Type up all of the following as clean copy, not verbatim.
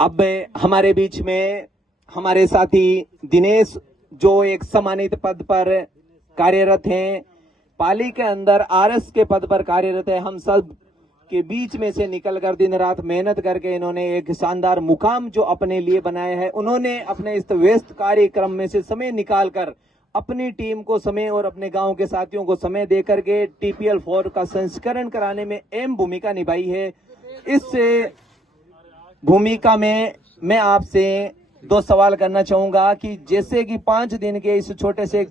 अब हमारे बीच में हमारे साथी दिनेश जो एक सम्मानित पद पर कार्यरत हैं, पाली के अंदर आरएस के पद पर कार्यरत है। हम सब के बीच में से निकलकर दिन रात मेहनत करके इन्होंने एक शानदार मुकाम जो अपने लिए बनाया है। उन्होंने अपने इस व्यस्त कार्यक्रम में से समय निकालकर अपनी टीम को समय और अपने गांव के साथियों को समय देकर के TPL 4 का संस्करण कराने में अहम भूमिका निभाई है। इस भूमिका में मैं आपसे 2 सवाल करना चाहूंगा कि जैसे कि 5 दिन के इस छोटे से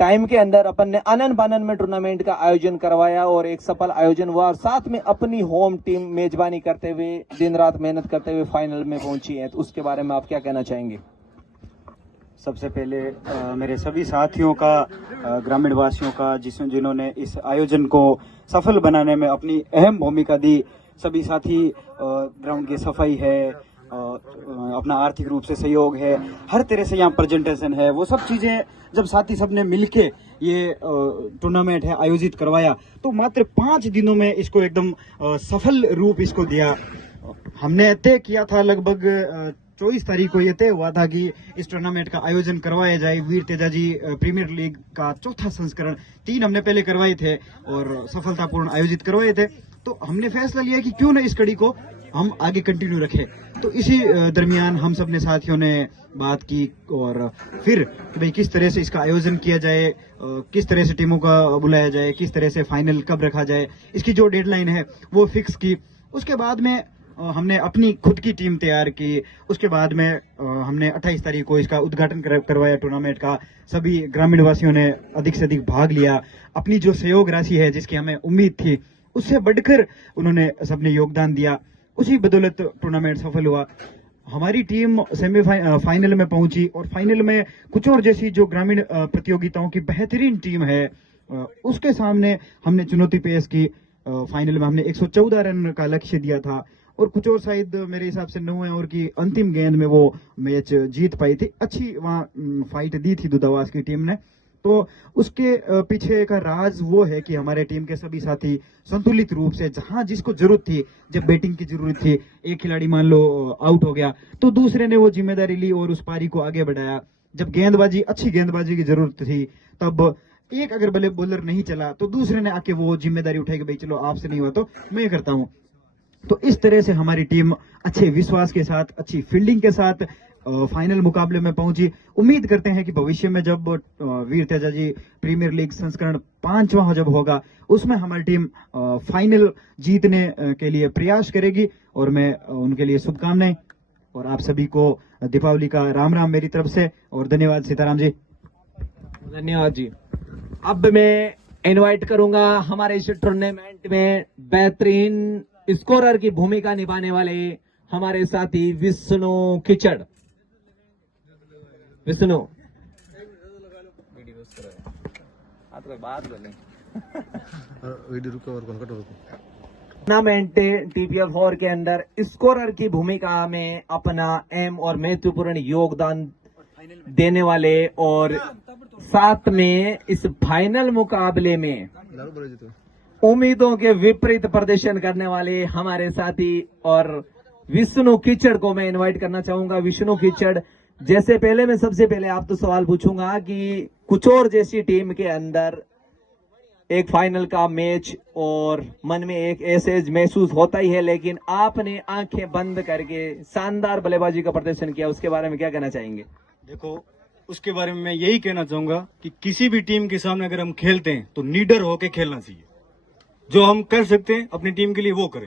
टाइम के अंदर अपन ने आनन बानन में टूर्नामेंट का आयोजन करवाया और एक सफल आयोजन हुआ और साथ में अपनी होम टीम मेजबानी करते हुए दिन रात मेहनत करते हुए फाइनल में पहुंची है, तो उसके बारे में आप क्या कहना चाहेंगे? सबसे पहले मेरे सभी साथियों का, ग्रामीण वासियों का जिन्होंने इस आयोजन को सफल बनाने में अपनी अहम भूमिका दी। सभी साथी, ग्राउंड की सफाई है, अपना आर्थिक रूप से सहयोग है, हर तरह से यहाँ प्रेजेंटेशन है, वो सब चीजें जब साथी सबने मिलके ये टूर्नामेंट है आयोजित करवाया तो मात्र 5 दिनों में इसको एकदम सफल रूप इसको दिया। हमने तय किया था लगभग 24 तारीख को ये तय हुआ था कि इस टूर्नामेंट का आयोजन करवाया जाए। वीर तेजाजी प्रीमियर लीग का 4था संस्करण 3 हमने पहले करवाए थे और सफलतापूर्ण आयोजित करवाए थे, तो हमने फैसला लिया कि क्यों न इस कड़ी को हम आगे कंटिन्यू रखें। तो इसी दरमियान हम सब ने साथियों ने बात की और फिर भाई किस तरह से इसका आयोजन किया जाए, किस तरह से टीमों का बुलाया जाए, किस तरह से फाइनल कब रखा जाए, इसकी जो डेडलाइन है वो फिक्स की। उसके बाद में हमने अपनी खुद की टीम तैयार की। उसके बाद में हमने 28 तारीख को इसका उद्घाटन करवाया टूर्नामेंट का। सभी ग्रामीण वासियों ने अधिक से अधिक भाग लिया। अपनी जो सहयोग राशि है जिसकी हमें उम्मीद थी उससे बढ़कर उन्होंने सबने योगदान दिया। उसी बदौलत टूर्नामेंट सफल हुआ। हमारी टीम फाइनल में पहुंची और फाइनल में कुचौर जैसी जो ग्रामीण प्रतियोगिताओं की बेहतरीन टीम है उसके सामने हमने चुनौती पेश की। फाइनल में हमने 114 रन का लक्ष्य दिया था और कुचौर शायद मेरे हिसाब से 9 ओवर की अंतिम गेंद में वो मैच जीत पाई थी। अच्छी वहां फाइट दी थी दूतावास की टीम ने। तो उसके पीछे का राज वो है कि हमारे टीम के सभी साथी संतुलित रूप से जहां जिसको जरूरत थी, जब बैटिंग की जरूरत थी, एक खिलाड़ी मान लो आउट हो गया तो दूसरे ने वो जिम्मेदारी ली और उस पारी को आगे बढ़ाया। जब गेंदबाजी, अच्छी गेंदबाजी की जरूरत थी तब एक अगर बॉलर नहीं चला तो दूसरे ने आके वो जिम्मेदारी उठाई कि भाई चलो आपसे नहीं हुआ तो मैं करता हूं। तो इस तरह से हमारी टीम अच्छे विश्वास के साथ, अच्छी फील्डिंग के साथ फाइनल मुकाबले में पहुंची। उम्मीद करते हैं कि भविष्य में जब वीर तेजाजी प्रीमियर लीग संस्करण 5वां जब होगा उसमें हमारी टीम फाइनल जीतने के लिए प्रयास करेगी और मैं उनके लिए शुभकामनाएं और आप सभी को दीपावली का राम राम मेरी तरफ से और धन्यवाद। सीताराम जी। धन्यवाद जी। अब मैं इनवाइट करूंगा हमारे इस टूर्नामेंट में बेहतरीन स्कोरर की भूमिका निभाने वाले हमारे साथी विष्णु किचड़। विष्णु टूर्नामेंट TPL 4 के अंदर स्कोरर की भूमिका में अपना अहम और महत्वपूर्ण योगदान देने वाले और साथ में इस फाइनल मुकाबले में उम्मीदों के विपरीत प्रदर्शन करने वाले हमारे साथी और विष्णु किचड़ को मैं इनवाइट करना चाहूंगा। विष्णु किचड़, जैसे पहले मैं सबसे पहले आप तो सवाल पूछूंगा कि कुचौर जैसी टीम के अंदर एक फाइनल का मैच और मन में एक ऐसे महसूस होता ही है, लेकिन आपने आंखें बंद करके शानदार बल्लेबाजी का प्रदर्शन किया, उसके बारे में क्या कहना चाहेंगे? देखो, उसके बारे में मैं यही कहना चाहूंगा कि किसी भी टीम के सामने अगर हम खेलते हैं तो निडर होकर खेलना चाहिए। जो हम कर सकते हैं अपनी टीम के लिए वो करें।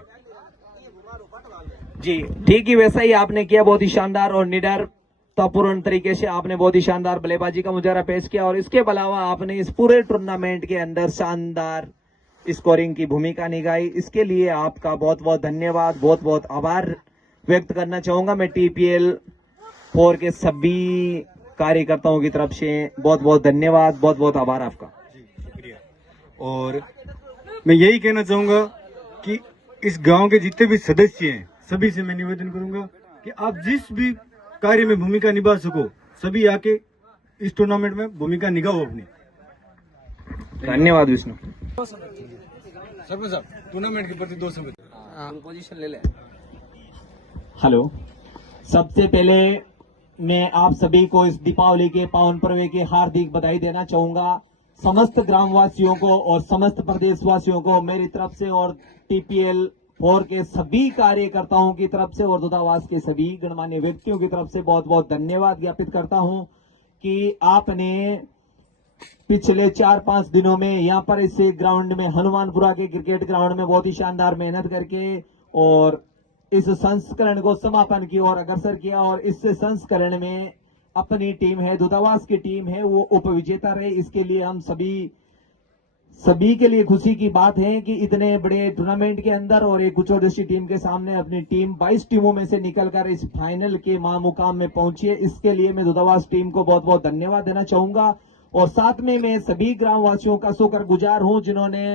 जी ठीक ही वैसा ही आपने किया, बहुत ही शानदार और निडरतापूर्ण तरीके से आपने बहुत ही शानदार बल्लेबाजी का मुजाहरा पेश किया और इसके अलावा आपने इस पूरे टूर्नामेंट के अंदर शानदार स्कोरिंग की भूमिका निभाई। इसके लिए आपका बहुत बहुत धन्यवाद, बहुत बहुत आभार व्यक्त करना चाहूंगा मैं TPL 4 के सभी कार्यकर्ताओं की तरफ से। बहुत बहुत धन्यवाद, बहुत बहुत आभार आपका। और मैं यही कहना चाहूंगा कि इस गांव के जितने भी सदस्य हैं सभी से मैं निवेदन करूंगा कि आप जिस भी कार्य में भूमिका निभा सको सभी आके इस टूर्नामेंट में भूमिका निभाओ अपनी। धन्यवाद विष्णु। सरपंच साहब, टूर्नामेंट के प्रति 2 शब्द पोजीशन ले ले। हेलो, सबसे पहले मैं आप सभी को इस दीपावली के पावन पर्व की हार्दिक बधाई देना चाहूंगा। समस्त ग्रामवासियों को और समस्त प्रदेशवासियों को मेरी तरफ से और TPL 4 के सभी कार्यकर्ताओं की तरफ से और दूतावास के सभी गणमान्य व्यक्तियों की तरफ से बहुत बहुत धन्यवाद ज्ञापित करता हूं कि आपने पिछले 4-5 दिनों में यहां पर इस ग्राउंड में हनुमानपुरा के क्रिकेट ग्राउंड में बहुत ही शानदार मेहनत करके और इस संस्करण को समापन की ओर अग्रसर किया और इस संस्करण में अपनी टीम है, दूतावास की टीम है, वो उपविजेता रहे। इसके लिए हम सभी के लिए खुशी की बात है कि इतने बड़े टूर्नामेंट के अंदर और एक कुचोदशी टीम के सामने अपनी टीम 22 टीमों में से निकलकर इस फाइनल के महामुकाम में पहुंची है। इसके लिए मैं दूतावास टीम को बहुत बहुत धन्यवाद देना चाहूंगा और साथ में मैं सभी ग्रामवासियों का शुक्रगुजार हूं जिन्होंने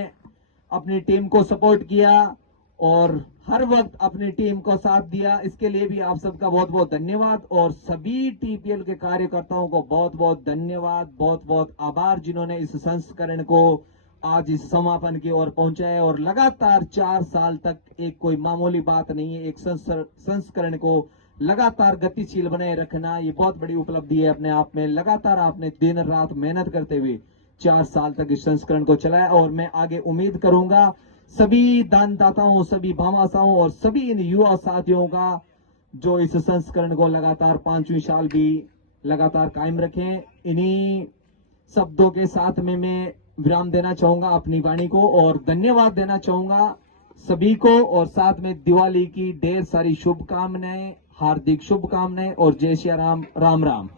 अपनी टीम को सपोर्ट किया और हर वक्त अपनी टीम को साथ दिया। इसके लिए भी आप सबका बहुत बहुत धन्यवाद और सभी TPL के कार्यकर्ताओं को बहुत बहुत धन्यवाद, बहुत बहुत आभार जिन्होंने इस संस्करण को आज इस समापन की ओर पहुंचाया और लगातार 4 साल तक एक कोई मामूली बात नहीं है। एक संस्करण को लगातार गतिशील बनाए रखना ये बहुत बड़ी उपलब्धि है अपने आप में। लगातार आपने दिन रात मेहनत करते हुए 4 साल तक इस संस्करण को चलाया और मैं आगे उम्मीद करूंगा सभी दानदाताओं, सभी भामाशाओं और सभी इन युवा साथियों का जो इस संस्करण को लगातार 5वीं साल भी लगातार कायम रखें। इन्हीं शब्दों के साथ में मैं विराम देना चाहूंगा अपनी वाणी को और धन्यवाद देना चाहूंगा सभी को और साथ में दिवाली की ढेर सारी शुभकामनाएं, हार्दिक शुभकामनाएं और जय श्री राम, राम राम।